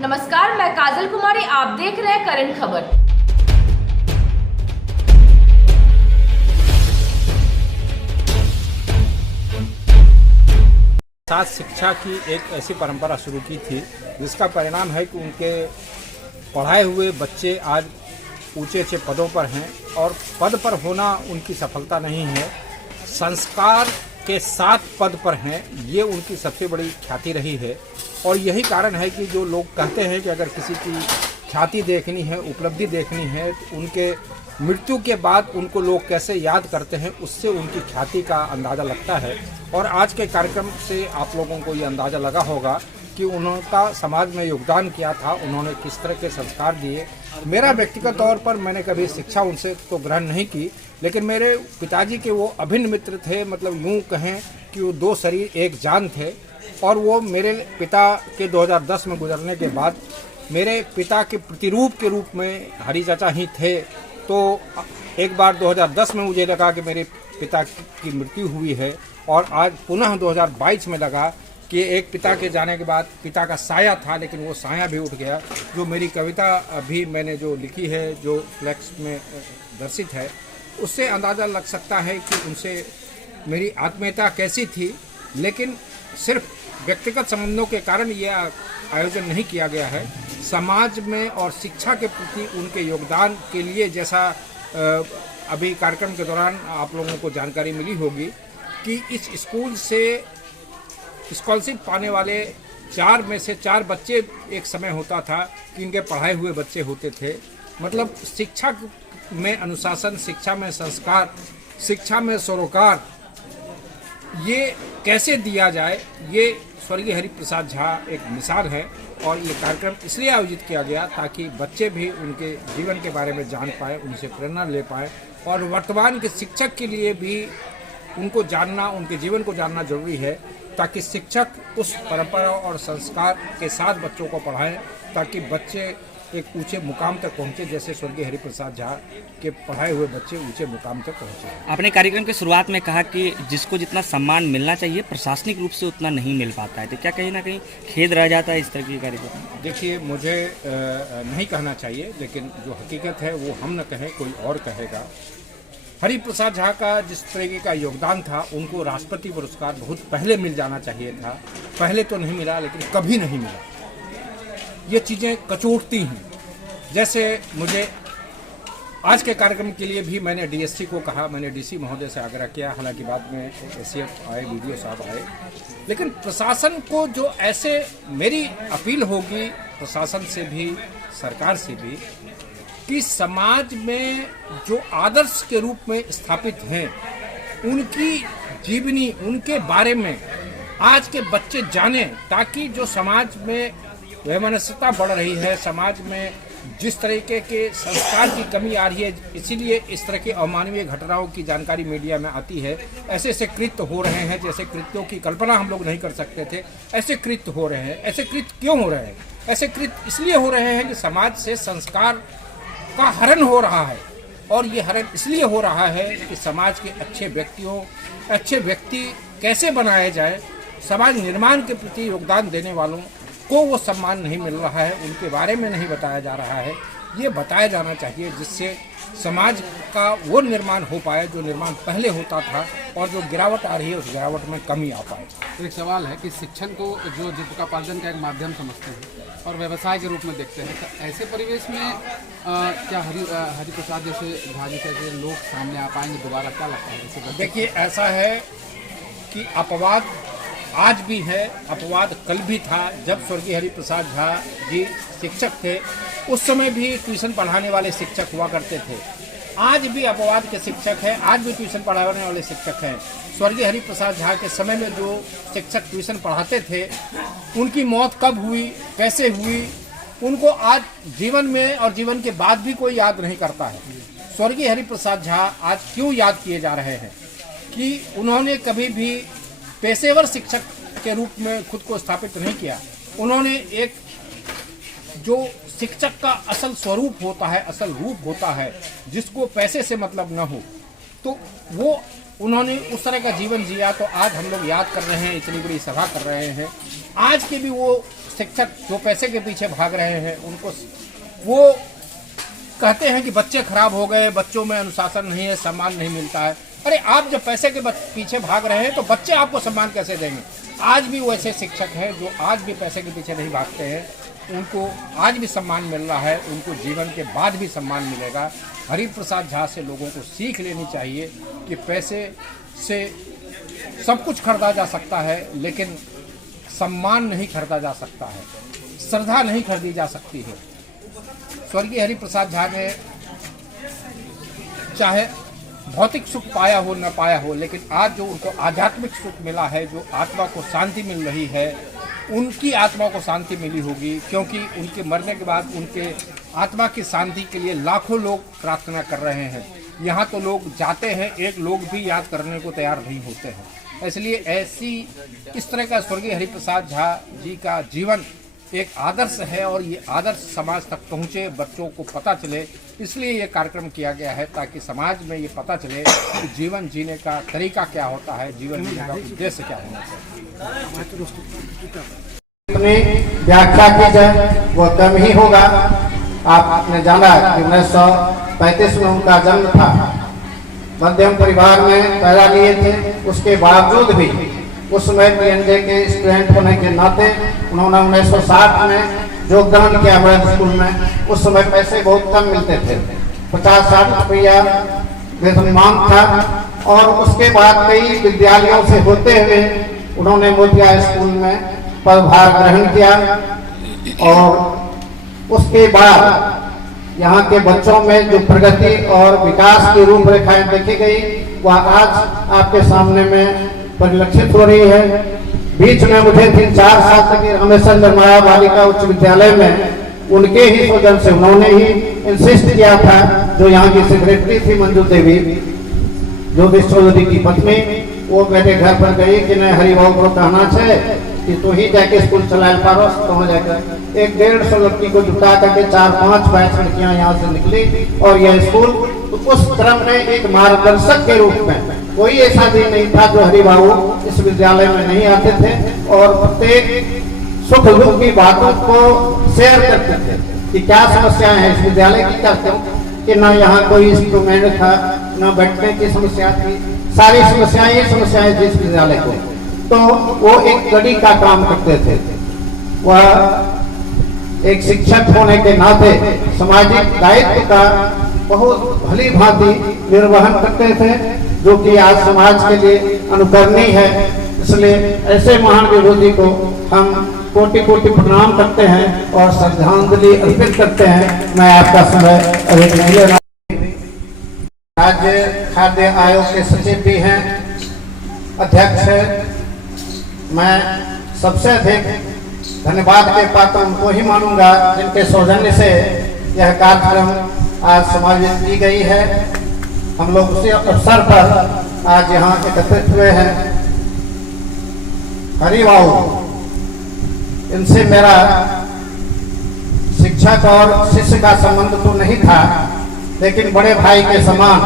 नमस्कार, मैं काजल कुमारी, आप देख रहे हैं करंट खबर। साथ शिक्षा की एक ऐसी परंपरा शुरू की थी जिसका परिणाम है कि उनके पढ़ाए हुए बच्चे आज ऊंचे ऊंचे पदों पर हैं और पद पर होना उनकी सफलता नहीं है, संस्कार के साथ पद पर हैं, ये उनकी सबसे बड़ी ख्याति रही है। और यही कारण है कि जो लोग कहते हैं कि अगर किसी की ख्याति देखनी है, उपलब्धि देखनी है, तो उनके मृत्यु के बाद उनको लोग कैसे याद करते हैं, उससे उनकी ख्याति का अंदाज़ा लगता है। और आज के कार्यक्रम से आप लोगों को ये अंदाज़ा लगा होगा कि उन्होंने समाज में योगदान किया था, उन्होंने किस तरह के संस्कार दिए। मेरा व्यक्तिगत तौर पर मैंने कभी शिक्षा उनसे तो ग्रहण नहीं की, लेकिन मेरे पिताजी के वो अभिन्न मित्र थे, मतलब यूँ कहें कि वो दो शरीर एक जान थे। और वो मेरे पिता के 2010 में गुजरने के बाद मेरे पिता के प्रतिरूप के रूप में हरी चाचा ही थे। तो एक बार 2010 में मुझे लगा कि मेरे पिता की मृत्यु हुई है और आज पुनः 2022 में लगा कि एक पिता के जाने के बाद पिता का साया था, लेकिन वो साया भी उठ गया। जो मेरी कविता अभी मैंने जो लिखी है, जो फ्लैक्स में दर्शित है, उससे अंदाज़ा लग सकता है कि उनसे मेरी आत्मीयता कैसी थी। लेकिन सिर्फ व्यक्तिगत संबंधों के कारण ये आयोजन नहीं किया गया है। समाज में और शिक्षा के प्रति उनके योगदान के लिए, जैसा अभी कार्यक्रम के दौरान आप लोगों को जानकारी मिली होगी कि इस स्कूल से स्कॉलरशिप पाने वाले 4 में से 4 बच्चे एक समय होता था कि इनके पढ़ाए हुए बच्चे होते थे। मतलब शिक्षा में अनुशासन, शिक्षा में संस्कार, शिक्षा में सरोकार, ये कैसे दिया जाए, ये स्वर्गीय हरिप्रसाद झा एक मिसाल है। और ये कार्यक्रम इसलिए आयोजित किया गया ताकि बच्चे भी उनके जीवन के बारे में जान पाए, उनसे प्रेरणा ले पाए। और वर्तमान के शिक्षक के लिए भी उनको जानना, उनके जीवन को जानना जरूरी है, ताकि शिक्षक उस परंपरा और संस्कार के साथ बच्चों को पढ़ाएं, ताकि बच्चे एक ऊंचे मुकाम तक पहुंचे, जैसे स्वर्गीय हरिप्रसाद झा के पढ़ाए हुए बच्चे ऊंचे मुकाम तक पहुंचे। आपने कार्यक्रम की शुरुआत में कहा कि जिसको जितना सम्मान मिलना चाहिए प्रशासनिक रूप से उतना नहीं मिल पाता है, तो क्या कहीं ना कहीं खेद रह जाता है इस तरह की कार्यक्रम? देखिए, मुझे नहीं कहना चाहिए, लेकिन जो हकीकत है वो हम न कहें, कोई और कहेगा। हरिप्रसाद झा का जिस तरीके का योगदान था, उनको राष्ट्रपति पुरस्कार बहुत पहले मिल जाना चाहिए था। पहले तो नहीं मिला, लेकिन कभी नहीं मिला। ये चीज़ें कचोटती हैं। जैसे मुझे आज के कार्यक्रम के लिए भी मैंने डीएससी को कहा, मैंने डीसी महोदय से आग्रह किया, हालांकि बाद में एसएफ आए, वीडियो साहब आए, लेकिन प्रशासन को जो ऐसे मेरी अपील होगी प्रशासन से भी, सरकार से भी, कि समाज में जो आदर्श के रूप में स्थापित हैं, उनकी जीवनी, उनके बारे में आज के बच्चे जानें, ताकि जो समाज में वैमनस्यता बढ़ रही है, समाज में जिस तरीके के संस्कार की कमी आ रही है, इसीलिए इस तरह की अमानवीय घटनाओं की जानकारी मीडिया में आती है। ऐसे ऐसे कृत्य हो रहे हैं जैसे कृत्यों की कल्पना हम लोग नहीं कर सकते थे। ऐसे कृत्य हो रहे हैं। ऐसे कृत्य क्यों हो रहे हैं? ऐसे कृत्य इसलिए हो रहे हैं कि समाज से संस्कार का हरण हो रहा है। और ये हरण इसलिए हो रहा है कि समाज के अच्छे व्यक्ति कैसे बनाए जाए, समाज निर्माण के प्रति योगदान देने वालों को वो सम्मान नहीं मिल रहा है, उनके बारे में नहीं बताया जा रहा है। ये बताया जाना चाहिए जिससे समाज का वो निर्माण हो पाए जो निर्माण पहले होता था, और जो गिरावट आ रही है उस गिरावट में कमी आ पाए। तो एक सवाल है कि शिक्षण को जो जीविकोपार्जन का एक माध्यम समझते हैं और व्यवसाय के रूप में देखते हैं, तो ऐसे परिवेश में क्या हरिप्रसाद जैसे झा जैसे लोग सामने आ पाएंगे दोबारा? क्या लगता है? देखिए, ऐसा है कि अपवाद आज भी है, अपवाद कल भी था। जब स्वर्गीय हरिप्रसाद झा जी शिक्षक थे, उस समय भी ट्यूशन पढ़ाने वाले शिक्षक हुआ करते थे। आज भी अपवाद के शिक्षक हैं, आज भी ट्यूशन पढ़ाने वाले शिक्षक हैं। स्वर्गीय हरिप्रसाद झा के समय में जो शिक्षक ट्यूशन पढ़ाते थे, उनकी मौत कब हुई, कैसे हुई, उनको आज जीवन में और जीवन के बाद भी कोई याद नहीं करता है। स्वर्गीय हरिप्रसाद झा आज क्यों याद किए जा रहे हैं? कि उन्होंने कभी भी पेशेवर शिक्षक के रूप में खुद को स्थापित नहीं किया। उन्होंने एक जो शिक्षक का असल स्वरूप होता है, असल रूप होता है, जिसको पैसे से मतलब न हो, तो वो उन्होंने उस तरह का जीवन जिया। तो आज हम लोग याद कर रहे हैं, इतनी बड़ी सभा कर रहे हैं। आज के भी वो शिक्षक जो पैसे के पीछे भाग रहे हैं उनको वो कहते हैं कि बच्चे खराब हो गए, बच्चों में अनुशासन नहीं है, सम्मान नहीं मिलता है। अरे आप जब पैसे के पीछे भाग रहे हैं तो बच्चे आपको सम्मान कैसे देंगे? आज भी वैसे शिक्षक हैं जो आज भी पैसे के पीछे नहीं भागते हैं, उनको आज भी सम्मान मिल रहा है, उनको जीवन के बाद भी सम्मान मिलेगा। हरिप्रसाद झा से लोगों को सीख लेनी चाहिए कि पैसे से सब कुछ खरीदा जा सकता है, लेकिन सम्मान नहीं खरीदा जा सकता है, श्रद्धा नहीं खरीदी जा सकती है। स्वर्गीय हरिप्रसाद झा ने चाहे भौतिक सुख पाया हो न पाया हो, लेकिन आज जो उनको आध्यात्मिक सुख मिला है, जो आत्मा को शांति मिल रही है, उनकी आत्मा को शांति मिली होगी, क्योंकि उनके मरने के बाद उनके आत्मा की शांति के लिए लाखों लोग प्रार्थना कर रहे हैं। यहाँ तो लोग जाते हैं, एक लोग भी याद करने को तैयार नहीं होते हैं। इसलिए इस तरह का स्वर्गीय हरिप्रसाद झा जी का जीवन एक आदर्श है और ये आदर्श समाज तक पहुँचे, बच्चों को पता चले, इसलिए ये कार्यक्रम किया गया है ताकि समाज में ये पता चले कि जीवन जीने का तरीका क्या होता है, जीवन जीने का उद्देश्य क्या होना चाहिए। व्याख्या की जाए वो कम ही होगा। आपने जाना कि 1935 में उनका जन्म था, मध्यम परिवार में पैदा लिए थे, उसके बावजूद भी उस समय PNJ के स्टूडेंट होने के नाते उन्होंने 1960 में योगदान किया हमारे स्कूल में। उस समय पैसे बहुत कम मिलते थे, 50-60 रुपया वेतनमान था, और उसके बाद कई विद्यालयों से होते हुए उन्होंने मोतिया स्कूल में पदभार ग्रहण किया। और उसके बाद यहाँ के बच्चों में जो प्रगति और विकास की रूपरेखाएं देखी गई वह आज आपके सामने में परिलक्षित हो रही है। बीच में मुझे 3-4 साल तक रामेश्वर जरमाया बालिका उच्च विद्यालय में उनके ही सौजन से उन्होंने ही इंसिस्ट किया था, जो यहाँ की सेक्रेटरी थी मंजू देवी, जो विश्वचौधरी की पत्नी, वो मेरे घर पर गई कि नहीं हरिभाव को कहना चाहिए कि तू ही जाके स्कूल चला पारो। तो जाकर 150 लड़की को जुटा करके 4-5 बैच लड़कियां यहाँ से निकली और यह स्कूल उस क्रम में एक मार्गदर्शक के रूप में, कोई ऐसा दिन नहीं था जो हरिबाबू इस विद्यालय में नहीं आते थे और प्रत्येक सुख दुख की बातों को शेयर करते थे कि क्या समस्याएं हैं इस विद्यालय की, क्या कि ना यहाँ कोई इंस्ट्रूमेंट था, ना बैठने की समस्या थी, सारी समस्याएं ये समस्याएं थी इस विद्यालय को। तो वो एक कड़ी का काम करते थे। वह एक शिक्षक होने के नाते सामाजिक दायित्व का बहुत भली भांति निर्वहन करते थे, जो कि आज समाज के लिए अनुकरणीय है। इसलिए ऐसे महान विभूति को हम कोटि कोटि प्रणाम करते हैं और श्रद्धांजलि अर्पित करते हैं। मैं आपका समय अधिक नहीं ले रहा। राज्य खाद्य आयोग के सचिव भी हैं, अध्यक्ष है। मैं सबसे अधिक धन्यवाद के पात्र उनको ही मानूंगा जिनके सौजन्य से यह कार्यक्रम आज समायोजित की गई है। हम लोग उसी अवसर पर आज यहाँ एकत्रित हुए हैं। हरिबाबू, इनसे मेरा शिक्षक और शिष्य का संबंध तो नहीं था, लेकिन बड़े भाई के समान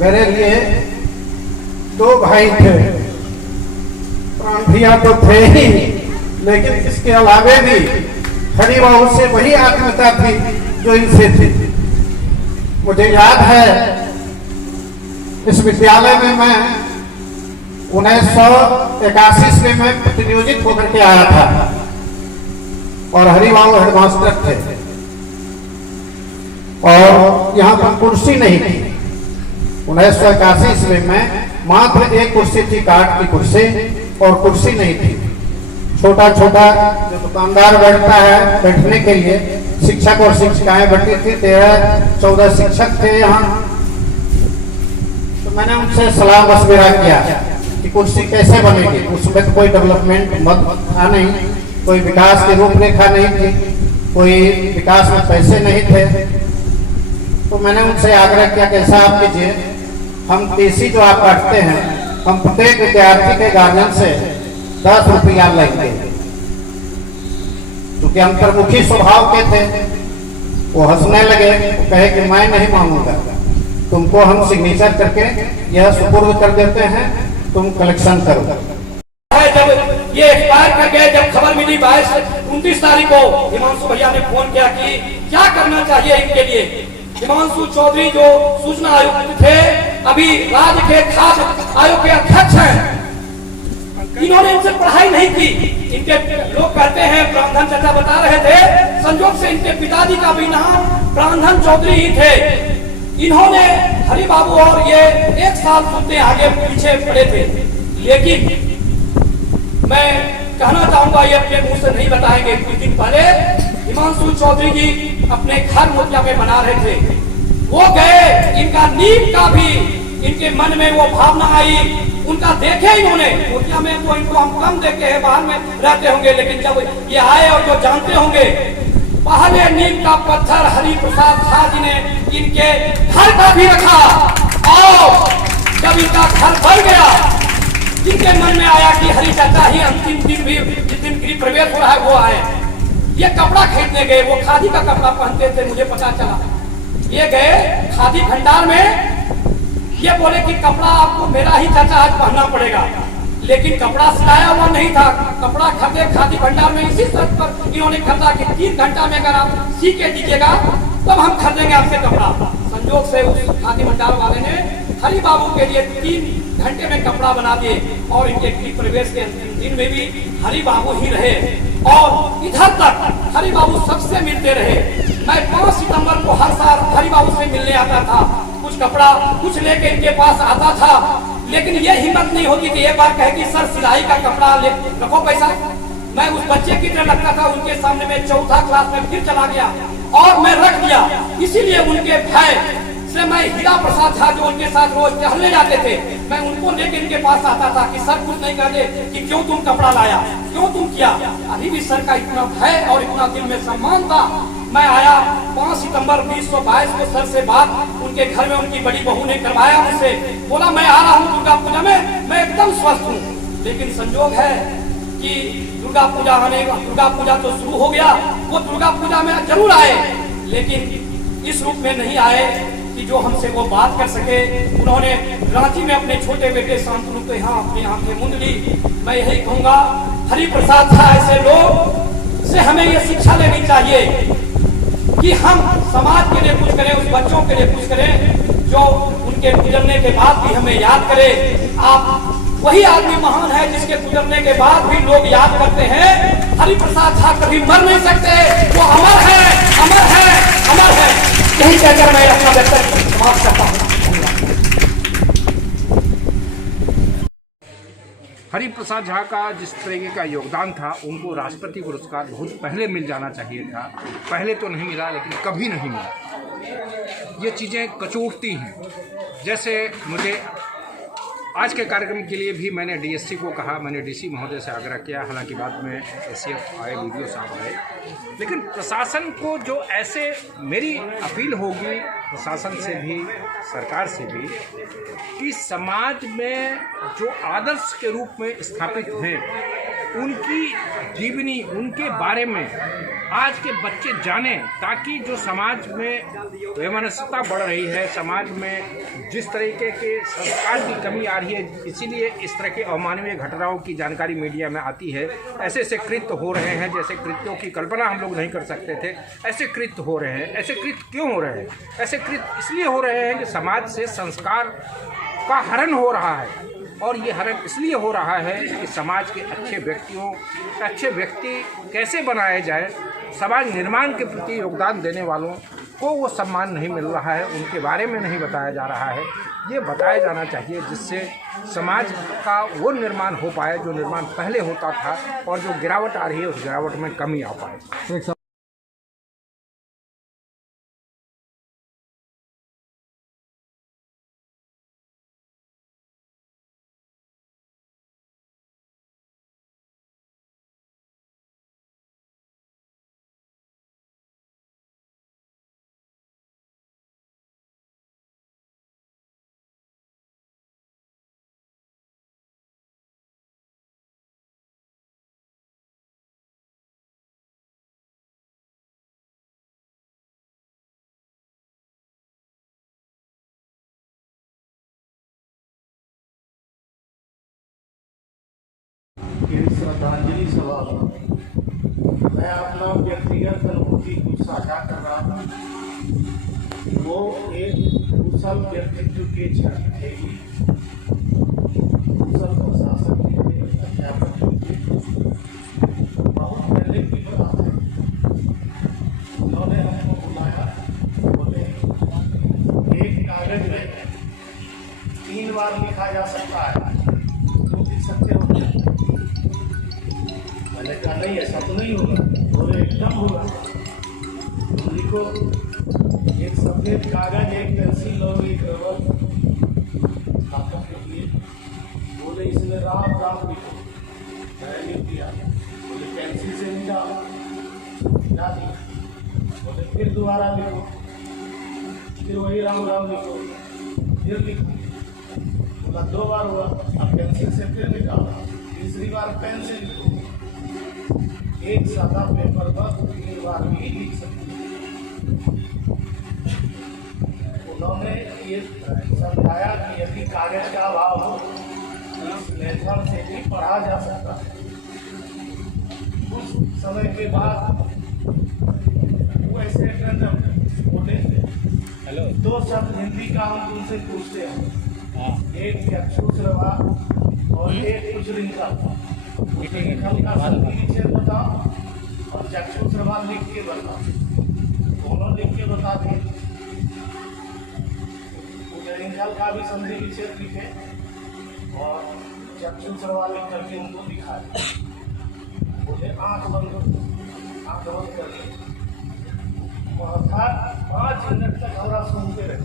मेरे लिए 2 भाई थे। प्राणप्रिया तो थे ही, लेकिन इसके अलावे भी हरिबाबू से वही आत्मीयता थी जो इनसे थी। मुझे याद है इस विद्यालय में मैं 1981 में प्रतिनियोजित होकर के आया था और हरिबाबू हेडमास्टर थे और यहाँ पर कुर्सी नहीं थी। 1981 में मात्र एक कुर्सी थी, काठ की कुर्सी, और कुर्सी नहीं थी। छोटा छोटा जो दुकानदार बैठता है बैठने के लिए, शिक्षक और शिक्षिकाएं बैठी थी। 13-14 शिक्षक थे यहाँ। तो मैंने उनसे सलाह मशविरा किया कि कुर्सी कैसे बनेगी। उसमें तो कोई डेवलपमेंट मत था नहीं, कोई विकास की रूपरेखा नहीं थी, कोई विकास में पैसे नहीं थे। तो मैंने उनसे आग्रह किया कि ऐसा आप कीजिए, हम TC जो आप काटते हैं, हम प्रत्येक विद्यार्थी के गार्जियन से 10 रुपया लेंगे। क्योंकि अंतर्मुखी स्वभाव के थे, वो हंसने लगे, वो कहे कि मैं नहीं मांगूंगा, तुमको हम सिग्नेचर करके यह सुपुर्द कर देते हैं, तुम कलेक्शन करो। जब ये एक्सपायर कर गए। जब खबर मिली 29 तारीख को हिमांशु भैया ने फोन किया कि क्या करना चाहिए इनके लिए। हिमांशु चौधरी जो सूचना आयुक्त थे, अभी राज्य के खाद्य आयोग के अध्यक्ष हैं, इन्होंने इनसे पढ़ाई नहीं की। इनके लोग कहते हैं, प्राणधन चाचा बता रहे थे, संजोग से इनके पिताजी का भी नाम प्राणधन चौधरी ही थे। इन्होंने हरि बाबू और ये 1 साल सुनते आगे पीछे पड़े थे। लेकिन मैं कहना चाहूंगा, ये अपने मुंह से नहीं बताएंगे। कुछ दिन पहले हिमांशु चौधरी जी अपने घर मोतिया में बना रहे थे, वो गए, इनका नींद का भी इनके मन में वो भावना आई, उनका देखे इन्होंने। मोतिया में तो इनको हम कम देखे हैं, बाहर में रहते होंगे, लेकिन जब ये आए और जो जानते होंगे, पहले नीम का पत्थर हरि प्रसाद झा जी ने इनके घर का भी रखा, और जब इनका घर भर गया, इनके मन में आया कि हरि चाचा ही अंतिम दिन भी, जिस दिन गृह प्रवेश हो रहा है वो आए। ये कपड़ा खरीदने गए, वो खादी का कपड़ा पहनते थे, मुझे पता चला। ये गए खादी भंडार में, ये बोले कि कपड़ा आपको मेरा ही चाचा आज पहनना पड़ेगा, लेकिन कपड़ा सिलाया हुआ नहीं था। कपड़ा खरीदे खादी भंडार में, इसी शर्त पर इन्होंने खरीदा कि 3 घंटा में अगर आप सी के दीजिएगा तब हम खरीदेंगे आपसे कपड़ा। संजोग से उस खादी भंडार वाले ने हरि बाबू के लिए 3 घंटे में कपड़ा बना दिए, और इनके गृह प्रवेश के अंतिम दिन में भी हरि बाबू ही रहे, और इधर तक हरि बाबू सबसे मिलते रहे। मैं 5 सितंबर को हर साल हरि बाबू से मिलने आता था, कुछ कपड़ा कुछ लेके इनके पास आता था, लेकिन ये हिम्मत नहीं होती कि एक बार कहे कि सर सिलाई का कपड़ा ले रखो पैसा। मैं उस बच्चे की तरह लगता था, उनके सामने मैं 4th क्लास में फिर चला गया और मैं रख दिया। इसीलिए उनके भय से मैं हीरा प्रसाद झा जो उनके साथ रोज टहलने जाते थे, मैं उनको लेके इनके पास आता था कि सर कुछ नहीं कर दे कि क्यों तुम कपड़ा लाया, क्यों तुम किया। अभी भी सर का इतना भय और इतना दिल में सम्मान था। मैं आया 5 सितंबर 2022 को सर से बात उनके घर में उनकी बड़ी बहू ने करवाया मुझसे, बोला मैं आ रहा हूँ दुर्गा पूजा में, मैं एकदम स्वस्थ हूँ। लेकिन संजोग है कि दुर्गा पूजा तो शुरू हो गया, वो दुर्गा पूजा में जरूर आए, लेकिन इस रूप में नहीं आए कि जो हमसे वो बात कर सके। उन्होंने रांची में अपने छोटे बेटे शांतनु के यहाँ अपनी आंखें मूंद ली। मैं यही कहूँगा, हरि प्रसाद झा ऐसे लोग से हमें ये शिक्षा लेनी चाहिए कि हम समाज के लिए कुछ करें, उस बच्चों के लिए कुछ करें जो उनके गुजरने के बाद भी हमें याद करें। आप वही आदमी महान है जिसके गुजरने के बाद भी लोग याद करते हैं। हरि प्रसाद झा कभी मर नहीं सकते, वो अमर है, अमर है, अमर है। यही कहकर मैं अपना वक्तव्य समाप्त करता हूँ। हरि प्रसाद झा का जिस तरीके का योगदान था, उनको राष्ट्रपति पुरस्कार बहुत पहले मिल जाना चाहिए था। पहले तो नहीं मिला, लेकिन कभी नहीं मिला। ये चीज़ें कचोटती हैं। जैसे मुझे आज के कार्यक्रम के लिए भी मैंने डीएससी को कहा, मैंने डीसी महोदय से आग्रह किया, हालांकि बाद में एससीएफ आए, वीडियो साहब आए, लेकिन प्रशासन को जो ऐसे मेरी अपील होगी प्रशासन से भी सरकार से भी कि समाज में जो आदर्श के रूप में स्थापित हैं उनकी जीवनी, उनके बारे में आज के बच्चे जानें, ताकि जो समाज में वैमनस्यता बढ़ रही है, समाज में जिस तरीके के संस्कार की कमी आ रही है, इसीलिए इस तरह के अमानवीय घटनाओं की जानकारी मीडिया में आती है। ऐसे ऐसे कृत्य हो रहे हैं जैसे कृत्यों की कल्पना हम लोग नहीं कर सकते थे। ऐसे कृत्य हो रहे हैं। ऐसे कृत्य क्यों हो रहे हैं? ऐसे कृत्य इसलिए हो रहे हैं कि समाज से संस्कार का हरण हो रहा है, और ये हरण इसलिए हो रहा है कि समाज के अच्छे व्यक्ति कैसे बनाए जाए, समाज निर्माण के प्रति योगदान देने वालों को वो सम्मान नहीं मिल रहा है, उनके बारे में नहीं बताया जा रहा है। ये बताया जाना चाहिए जिससे समाज का वो निर्माण हो पाए जो निर्माण पहले होता था, और जो गिरावट आ रही है उस गिरावट में कमी आ पाए। श्रद्धांजलि सभा में मैं अपना व्यक्तिगत अनुभूति कुछ साझा कर रहा था। वो एक कुशल व्यक्तित्व के छवि थे, कुशल प्रशासक थे, अध्यापक थे। बहुत पहले की बात है, उन्होंने हमको बुलाया, बोले एक कागज में 3 बार लिखा जा सकता है, तो लिख सकते हो क्या? मैंने कहा नहीं, ऐसा तो नहीं होगा। बोले एकदम होगा, तुम लिखो। एक सफेद कागज, एक पेंसिल और एक रबर ताकत के लिए। बोले इसमें राम राम लिखो। मैंने लिख दिया। बोले पेंसिल से मिटा दिया। बोले फिर दोबारा लिखो, फिर वही राम राम लिखो, फिर लिखो। बोला 2 बार हुआ, अब पेंसिल से फिर लिखा। तीसरी बार पेन से लिखो। एक सादा पेपर पर 3 बार भी लिख सकते। उन्होंने ये समझाया कि यदि कागज का अभाव हो तो इस मेथड से भी पढ़ा जा सकता है। कुछ समय के बाद वो ऐसे बोले, हेलो, 2 शब्द हिंदी का हम तुमसे पूछते हैं, एक चक्षुश्रवा और एक कुछ लिंगल का संधि विच्छेद बताओ और चक्षुश्रवा लिख के बताओ। दोनों लिख के बता दिए। लिंगल का भी संधि विच्छेद लिखे और चक्षुश्रवा लिख करके उनको दिखाए। बोले आंख बंद करके। अर्थात 5 मिनट तक हमारा सुनते रहे।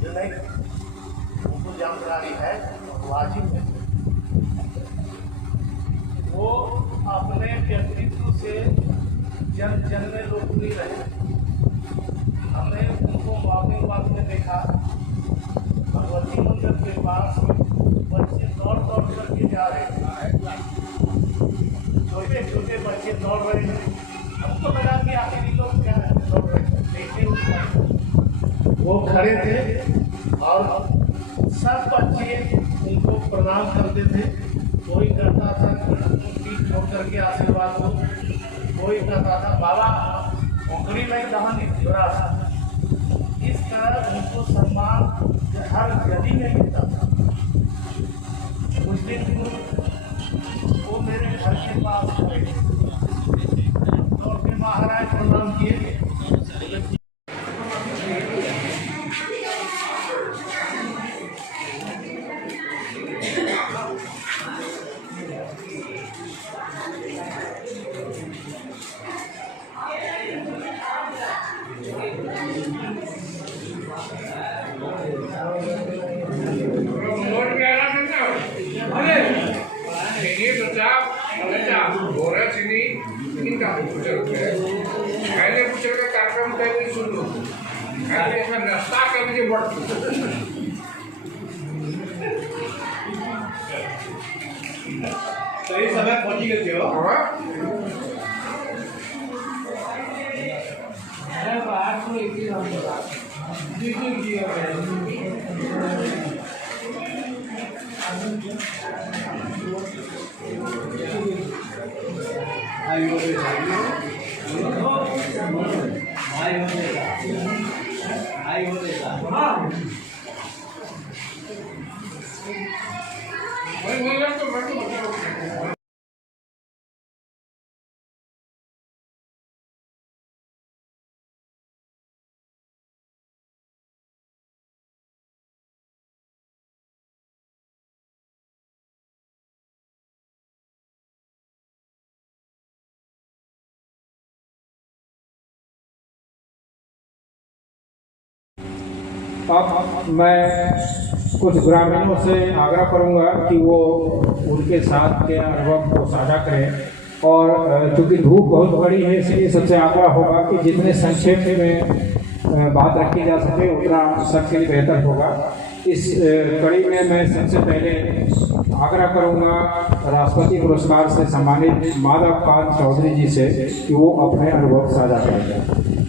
जो नहीं उनको जानकारी है, वाजिब है। वो अपने व्यक्तित्व से जन में लोकप्रिय रहे। हमने उनको मॉर्निंग वॉक में देखा, भगवती मंदिर के पास बच्चे दौड़ करके जा रहे थे। छोटे छोटे बच्चे दौड़ रहे थे। हमको लगा कि आखिर लोग क्या दौड़ रहे थे। देखिए वो खड़े थे और सब बच्चे उनको प्रणाम करते थे। कोई कहता था पीठ छोड़ करके आशीर्वाद हो, कोई कहता था बाबा उंगली में दहन जुड़ा था। इस तरह उनको सम्मान हर गली में मिलता था। कुछ दिन वो मेरे घर के पास खड़े और फिर महाराज प्रणाम किए। पहले पूछे का कार्यक्रम करके सुन लो, पहले इसमें नाश्ता करके बढ़ सही समय पहुंची गए हो। अब मैं कुछ ग्रामीणों से आग्रह करूंगा कि वो उनके साथ के अनुभव को साझा करें और चूँकि धूप बहुत बड़ी है इसलिए सबसे आग्रह होगा कि जितने संक्षेप में बात रखी जा सके उतना सबके लिए बेहतर होगा। इस कड़ी में मैं सबसे पहले आग्रह करूंगा राष्ट्रपति पुरस्कार से सम्मानित माधव कांत चौधरी जी से कि वो अपने अनुभव साझा करेंगे।